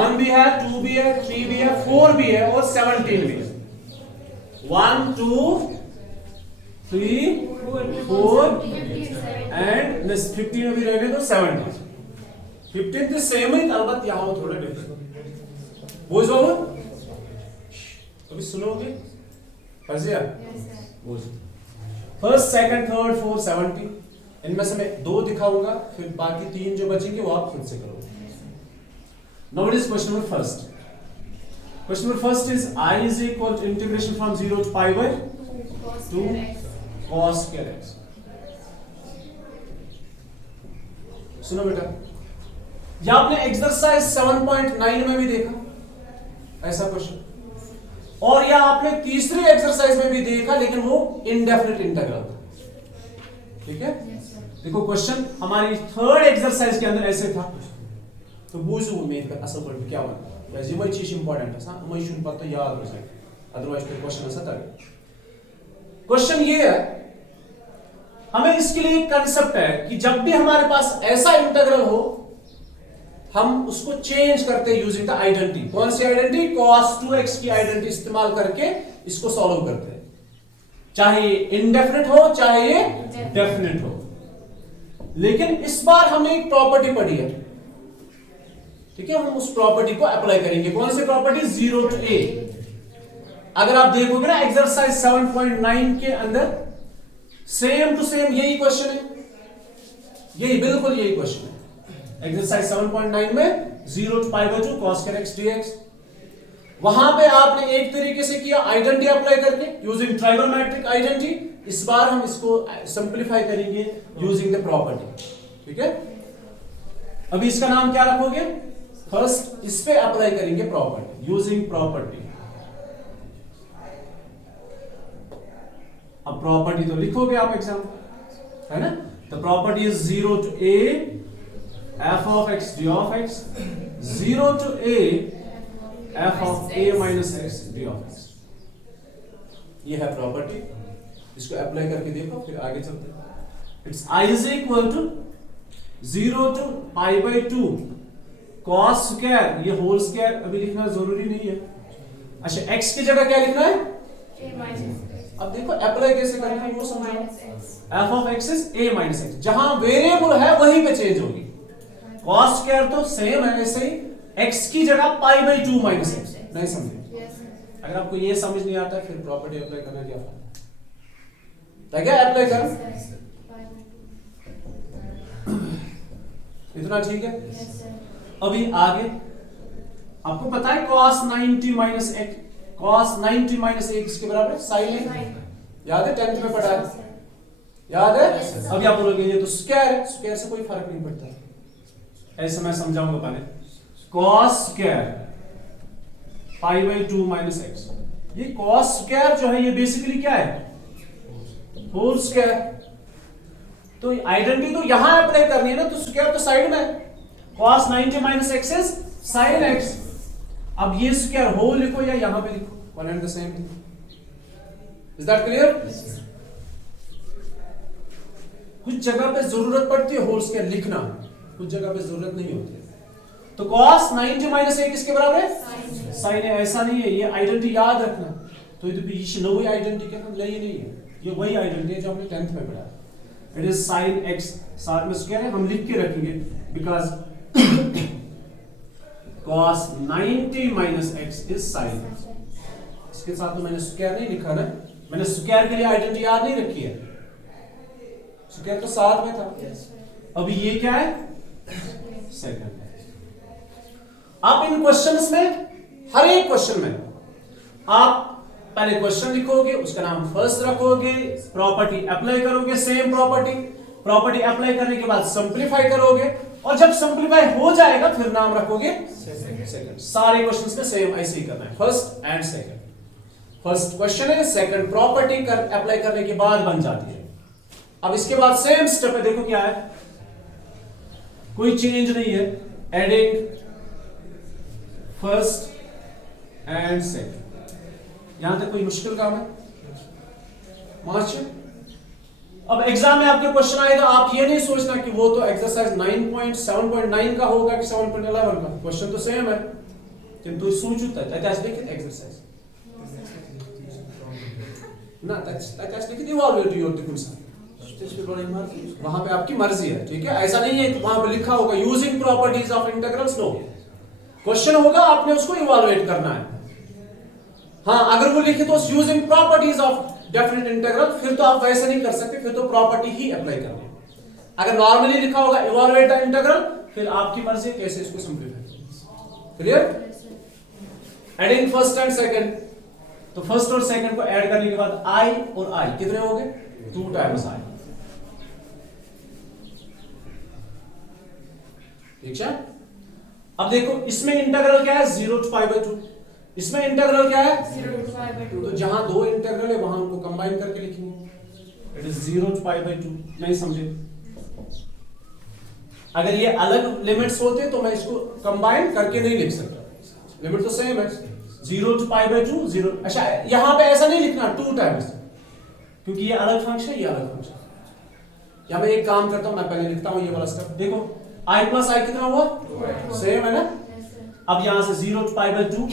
1 भी है, 2 भी है, 3 भी है, 4 भी है और 17 भी है। 1 2 3 4 एंड 15 अभी रहने दो, 17 15 तो सेम ही, अलबत्त यहां वो थोड़ा डिफरेंट। बोझ बाबू अभी सुनोगे? फर्जिया फर्स्ट सेकंड थर्ड फोर्थ 17, इनमें से मैं 2 दिखाऊंगा, फिर बाकी 3 जो बचेंगे वो आप खुद से करोगे। Now it is question number first. Question number first is I is equal to integration from 0 to pi by 2 cos square x. सुनो बेटा, यह आपने एक्सरसाइज 7.9 में भी देखा ऐसा क्वेश्चन, और यह आपने तीसरे एक्सरसाइज में भी देखा, लेकिन वो इनडेफिनिट इंटीग्रल था, ठीक है। देखो क्वेश्चन हमारी थर्ड एक्सरसाइज के अंदर ऐसे था, तो बूझो उम्मीद कर असल पर क्या बना वैसे वही चीज इंपॉर्टेंट है, मैं शुरू पता याद हो जाए, अदरवाइज फिर क्वेश्चन ऐसा था। क्वेश्चन ये है, हमें इसके लिए एक कांसेप्ट है कि जब भी हमारे पास ऐसा इंटीग्रल हो, हम उसको चेंज करते हैं यूजिंग द आइडेंटिटी। कौन सी आइडेंटिटी? cos 2x की आइडेंटिटी इस्तेमाल करके इसको सॉल्व करते हैं, चाहे ये इनडेफिनिट हो चाहे ये डेफिनिट हो। लेकिन इस बार हमने एक प्रॉपर्टी पढ़ी है, ठीक है, हम उस प्रॉपर्टी को अप्लाई करेंगे। कौन सी प्रॉपर्टी? 0 to a। अगर आप देखोगे ना एक्सरसाइज 7.9 के अंदर सेम टू सेम यही क्वेश्चन है, यही बिल्कुल यही क्वेश्चन है। एक्सरसाइज 7.9 में 0 to pi by 2 cos square x dx, वहां पे आपने एक तरीके से किया आइडेंटिटी अप्लाई करके यूजिंग ट्राइगोनोमेट्रिक आइडेंटिटी। इस बार हम इसको सिंपलीफाई करेंगे यूजिंग द प्रॉपर्टी, ठीक है। अभी इसका नाम क्या रखोगे? फर्स्ट इस पे अप्लाई करेंगे प्रॉपर्टी, यूजिंग प्रॉपर्टी। अब प्रॉपर्टी तो लिखोगे आप एग्जाम, है ना। The property is 0 to a f of x d of x, 0 to a f of a minus x d of x। ये है प्रॉपर्टी, इसको अप्लाई करके देखो, फिर आगे चलते हैं। It's I is equal to 0 to pi by 2 cos square, ये होल स्क्वायर अभी लिखना जरूरी नहीं है। अच्छा, x की जगह क्या लिखना है? a minus x। अब देखो अप्लाई कैसे करना है वो समझो। f of x is a minus x, जहां वेरिएबल है वहीं पे चेंज होगी। cos स्क्वायर तो सेम है, वैसे ही x की जगह pi by 2 minus x। नहीं समझे? अगर आपको ये समझ नहीं आता फिर प्रॉपर्टी अप्लाई करना क्या फायदा? क्या अप्लाई कर, इतना ठीक है। अभी आगे आपको पता है cos 90 minus x, cos 90 minus x के बराबर sin है, याद है 10th में पढ़ा है, याद है। अभी आप बोलोगे ये तो स्क्वायर है, स्क्वायर से कोई फर्क नहीं पड़ता, ऐसे मैं समझाऊंगा पहले। cos square pi by 2 minus x, ये cos स्क्वायर जो है ये बेसिकली क्या है? Whole square. तो आइडेंटिटी तो यहां अप्लाई करनी है ना, तो स्क्वायर तो साइड में है। cos 90 minus x is sin x। अब ये स्क्वायर होल लिखो या यहां पे लिखो, one and the same thing. Is that clear? कुछ जगह पे जरूरत पड़ती है होल स्क्वायर लिखना, कुछ जगह पे जरूरत नहीं होती है। तो cos 90 minus a किसके बराबर है? sin है। ऐसा नहीं है, ये आइडेंटिटी याद रखना। तो ये नई आइडेंटिटी क्या नहीं है, ये वही आइडेंटिटी है जो हमने 10th में पढ़ा। इट इज sin x, साथ में स्क्वायर है, हम लिख के रखेंगे because cos 90 minus x is sin x। इसके साथ तो मैंने स्क्वायर नहीं लिखा ना, मैंने स्क्वायर के लिए आइडेंटिटी याद नहीं रखी है, स्क्वायर तो साथ में था। अभी ये क्या है? सेकंड है। आप इन क्वेश्चंस में, हर एक क्वेश्चन में आप पहले क्वेश्चन लिखोगे, उसका नाम फर्स्ट रखोगे, प्रॉपर्टी अप्लाई करोगे, सेम प्रॉपर्टी अप्लाई करने के बाद सिंपलीफाई करोगे, और जब सिंपलीफाई हो जाएगा फिर नाम रखोगे सेकंड। सारे क्वेश्चंस में सेम ऐसे ही करना है, first and second. First question है, सेकंड प्रॉपर्टी अप्लाई करने के बाद बन जाती है। अब इसके बाद सेम स्टेप है, देखो क्या है, कोई चेंज नहीं है, एडिंग फर्स्ट एंड सेकंड। यहां तक कोई मुश्किल काम है? मार्च। अब एग्जाम में आपके क्वेश्चन आएगा, आप ये नहीं सोचना कि वो तो एक्सरसाइज 9.7.9 का होगा कि 7.11 का, क्वेश्चन तो सेम है, किंतु सूचुता एक्सरसाइज ना इवॉल्वेट योर वहां पे आपकी मर्जी है, ठीक है। ऐसा नहीं है वहां पे लिखा होगा using properties of integrals, no, question होगा, आपने उसको इवॉल्वेट करना है। हाँ, अगर वो लिखे तो using properties of definite integral, फिर तो आप वैसे नहीं कर सकते, फिर तो प्रॉपर्टी ही अप्लाई करनी है। अगर नॉर्मली लिखा होगा इवॉल्वेट द इंटीग्रल, फिर आपकी मर्जी कैसे इसको simplify. Clear? Adding first and second, तो फर्स्ट और सेकंड को ऐड करने के बाद i और i कितने हो गए? 2 times i। ठीक है। अब देखो इसमें इंटीग्रल क्या है? 0 to pi by 2। इसमें इंटीग्रल क्या है? 0 to pi by 2। तो जहां दो इंटीग्रल है वहां उनको कंबाइन करके लिखेंगे। It is 0 to pi by 2। नहीं समझे? अगर ये अलग लिमिट्स होते तो मैं इसको कंबाइन करके नहीं लिख सकता, लिमिट तो सेम है, 0 to pi by 2 0। अच्छा, यहां पे ऐसा नहीं लिखना 2 times, क्योंकि ये अलग फंक्शन, ये अलग फंक्शन। यहां मैं एक काम करता हूं, मैं पहले लिखता हूं ये वाला स्टेप। देखो i plus i कितना हुआ? सेम है ना। अब यहां से 0 to pi by 2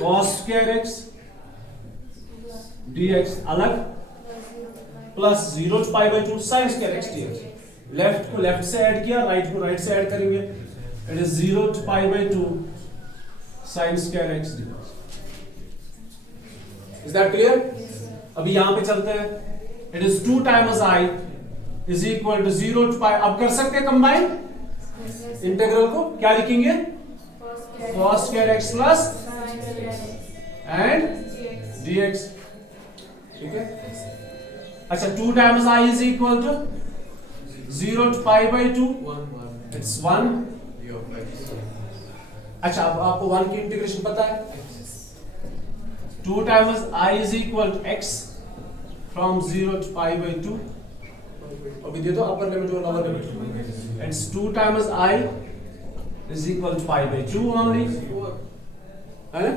cos square x dx अलग, plus 0 to pi by 2 sin square x dx। Left को लेफ्ट से ऐड किया, राइट को राइट से ऐड करेंगे। It is 0 to pi by 2 sin square x dx। Is that clear? अभी यहां पे चलते हैं। It is 2 times i is equal to 0 to pi। अब कर सकते हैं कंबाइन इंटीग्रल को, क्या लिखेंगे? cos square x plus and dx। ठीक है। अच्छा, 2 times i is equal to 0 to pi by 2, it's 1। अच्छा, अब आपको 1 की इंटीग्रेशन पता है। 2 times i is equal to x from 0 to pi by 2। अभी दे दो अपर लिमिट और lower limit. It's 2 times i is equal to pi by 2 only, है ना?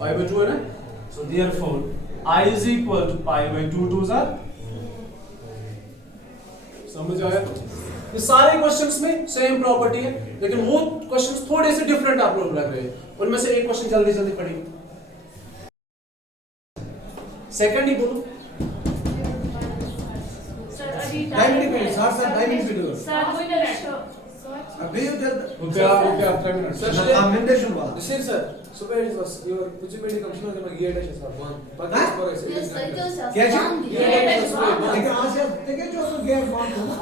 pi by 2 है ना? So therefore i is equal to pi by 2 2s are। समझ आया? ये सारे क्वेश्चंस में सेम प्रॉपर्टी है, लेकिन वो क्वेश्चंस थोड़े से डिफरेंट आप लोग लग रहे हैं। उनमें से एक क्वेश्चन जल्दी जल्दी पढ़िए। सेकंड ही बोलो। सर अभी अभी you tell the- Okay, 3 minutes। Commendation वाला। This is sir. Super it was your Puchipedi commissioner का gear dash sir one. Package for us. Yes, sir, it was क्या just चीज? one Yeah, day. that's one. लेकिन आज से देखिए जो तो गेम बॉन्ड था ना।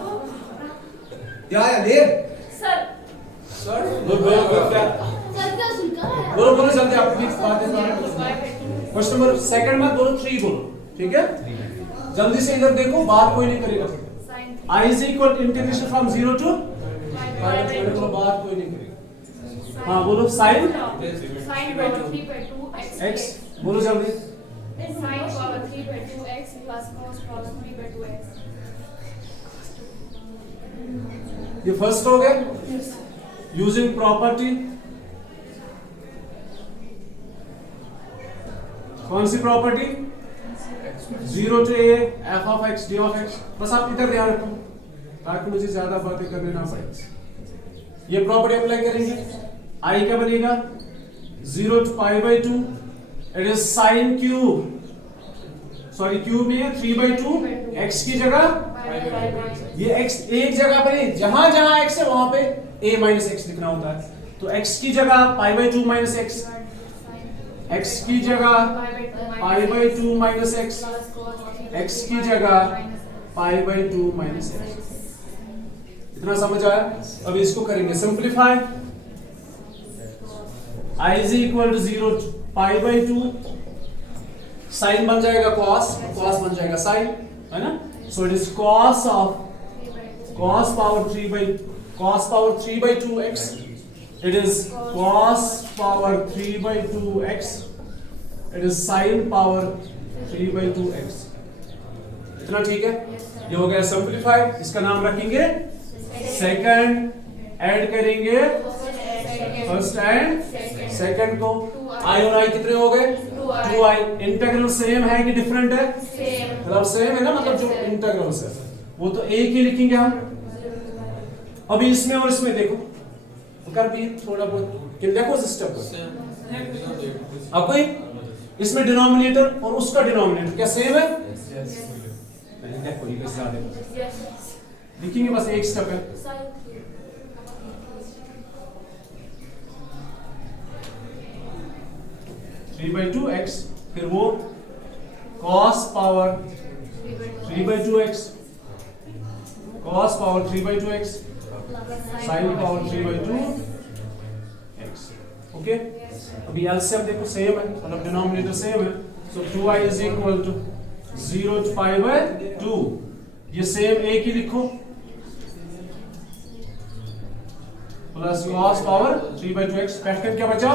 या देर। Sir Sir. बोलो क्या? सर क्या सुनकर आया? बोलो बोलो जल्दी, आपकी बातें। क्वेश्चन नंबर सेकंड में बोलो 3 बोलो, ठीक है? जल्दी से इधर देखो, बात कोई नहीं करेगा। i is equal to integration from 0 to तो बात कोई नहीं करेगा। हाँ बोलो, sin sin power 3 by 2 x, बोलो जल्दी। sin power 3 by 2 x plus cos power 3 by 2 x। ये फर्स्ट हो गए यूजिंग प्रॉपर्टी। कौन सी property? 0 to a f of x d of x। बस आप इधर ध्यान रखो ताकि मुझे ज्यादा बातें करने ना पड़े। ये प्रॉपर्टी अप्लाई करेंगे, i क्या बनेगा 0 to pi by 2, it is sine cube, sorry cube नहीं है 3/2, x की जगह ये x एक जगह पर जहां जहां x है वहां पे a minus x लिखना होता है, तो x की जगह pi by 2 minus x, x की जगह pi by 2 minus x, x की जगह pi by 2 minus x। इतना समझ आया? अब इसको करेंगे simplify. i is equal to 0 pi by 2, sine बन जाएगा cos, cos बन जाएगा साइन, है ना? So it is cos power 3 by 2x, it is cos power 3 by 2x, it is sin power 3 by 2x। इतना ठीक है? ये हो गया सिंप्लीफाई। इसका नाम रखेंगे सेकंड, ऐड करेंगे फर्स्ट एंड सेकंड को। i और i कितने हो गए? 2i। इंटीग्रल सेम है कि डिफरेंट है? मतलब सेम है ना, मतलब जो इंटीग्रल है वो तो एक ही लिखेंगे हम। अभी इसमें और इसमें देखो कर भी थोड़ा बहुत कि देखो स्टेप पर। अब कोई इसमें डिनोमिनेटर और उसका डिनोमिनेटर क्या सेम है? नहीं, देखो ये कैसे आगे लिखेंगे, बस एक स्टेप है। थ्री बाई टू एक्स, फिर वो cos power 3 by 2x, cos power 3 by 2x, sin power 3 by 2x। Okay, अभी एलसीएम देखो सेम है, मतलब डिनोमिनेटर सेम है, सो 2i is equal to 0 to pi by 2। ये सेम एक ही लिखो, plus cos power 3 by 2x। Pattern क्या बचा?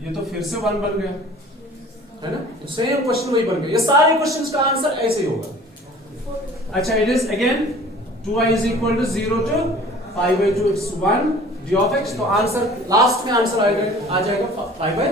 ये तो फिर से 1 बन गया, है ना? तो सेम क्वेश्चन वही बन गया। ये सारे क्वेश्चंस का आंसर ऐसे ही होगा। अच्छा, it is again 2i is equal to 0 to pi by 2, it's 1 g of x। तो आंसर लास्ट में आंसर आ जाएगा pi by